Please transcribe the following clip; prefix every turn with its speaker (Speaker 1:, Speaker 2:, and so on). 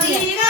Speaker 1: 第一个。